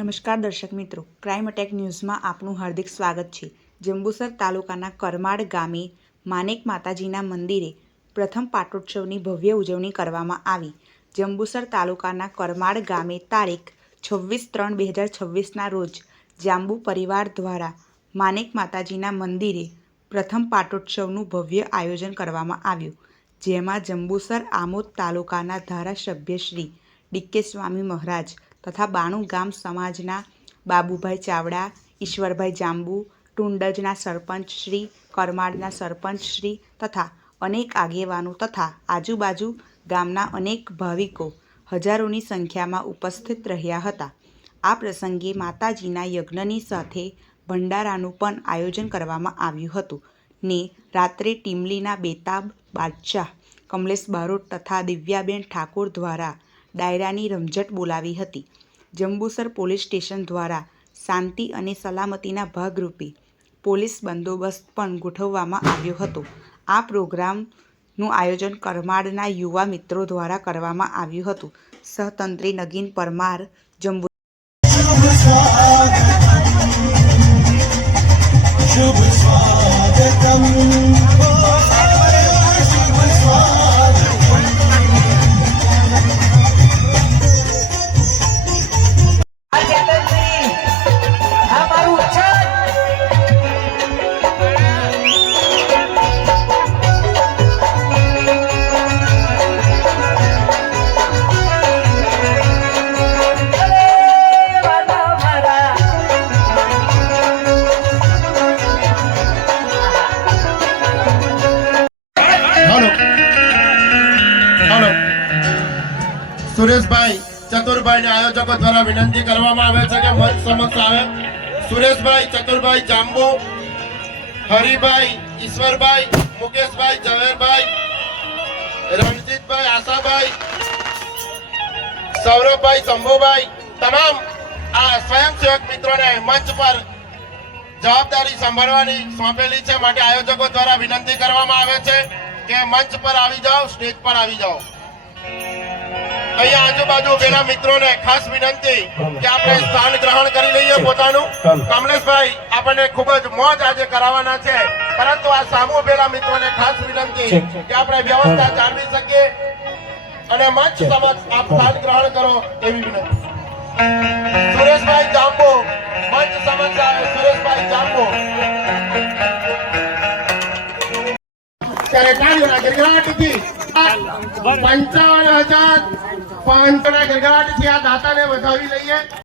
નમસ્કાર દર્શક મિત્રો, ક્રાઇમ અટેક ન્યૂઝમાં આપનું હાર્દિક સ્વાગત છે। જંબુસર તાલુકાના કરમાળ ગામે માનેક માતાજીના મંદિરે પ્રથમ પાટોત્સવની ભવ્ય ઉજવણી કરવામાં આવી। જંબુસર તાલુકાના કરમાળ ગામે તારીખ 26/3/2026ના રોજ જાંબુ પરિવાર દ્વારા માનેક માતાજીના મંદિરે પ્રથમ પાટોત્સવનું ભવ્ય આયોજન કરવામાં આવ્યું, જેમાં જંબુસર આમોદ તાલુકાના ધારાસભ્ય શ્રી ડી.કે. સ્વામી મહારાજ તથા બાણું ગામ સમાજના બાબુભાઈ ચાવડા, ઈશ્વરભાઈ જાંબુ, ટુંડજના સરપંચ શ્રી, કરમાળના સરપંચ શ્રી તથા અનેક આગેવાનો તથા આજુબાજુ ગામના અનેક ભાવિકો હજારોની સંખ્યામાં ઉપસ્થિત રહ્યા હતા। આ પ્રસંગે માતાજીના યજ્ઞની સાથે ભંડારાનું પણ આયોજન કરવામાં આવ્યું હતું ને રાત્રે ટીમલીના બેતાબ બાદશાહ કમલેશ બારોટ તથા દિવ્યાબેન ઠાકોર દ્વારા ડાયરાની રમઝટ બોલાવી હતી। જંબુસર પોલીસ સ્ટેશન દ્વારા શાંતિ અને સલામતીના ભાગરૂપે પોલીસ બંદોબસ્ત પણ ગોઠવવામાં આવ્યો હતો। આ પ્રોગ્રામનું આયોજન કરમાળના યુવા મિત્રો દ્વારા કરવામાં આવ્યું હતું। સહતંત્રી નગીન પરમાર, જંબુ। सुरेशभाई चतुरभाई ने आयोजकों द्वारा विनंती करवामां आवे छे के मंच समक्ष आवे। सुरेशभाई चतुरभाई जांबू, हरिभाई, ईश्वरभाई, मुकेशभाई, जवेरभाई, रणजीतभाई, आशाभाई, सौरभभाई, शंभुभाई, तमाम आ स्वयंसेवक मित्रों ने मंच पर जवाबदारी संभाळवानी सोंपेली छे, माटे आयोजकों द्वारा विनंती करवामां आवे छे के मंच पर आवी जाओ, स्टेज पर आवी जाओ। અહીંયા આજુબાજુ પેલા મિત્રોને ખાસ વિનંતી કે આપણે સ્થાન ગ્રહણ કરી લઈએ પોતાનું। કમલેશભાઈ આપણને ખૂબ જ મોજ આજે કરાવવાના છે, પરંતુ આ સામૂહ પેલા મિત્રોને ખાસ વિનંતી કે આપણે વ્યવસ્થા જાળવી શકીએ અને મંચ સમક્ષ આપ સ્થાન ગ્રહણ કરો એવી વિનંતી। સુરેશભાઈ જાંબુ મંચ સમક્ષ આવે। સુરેશભાઈ જાંબુ ત્યારે તાળીઓના ગરગડાટથી 55,500 ના ગરગડાટથી આ દાતાને વધાવી લઈએ।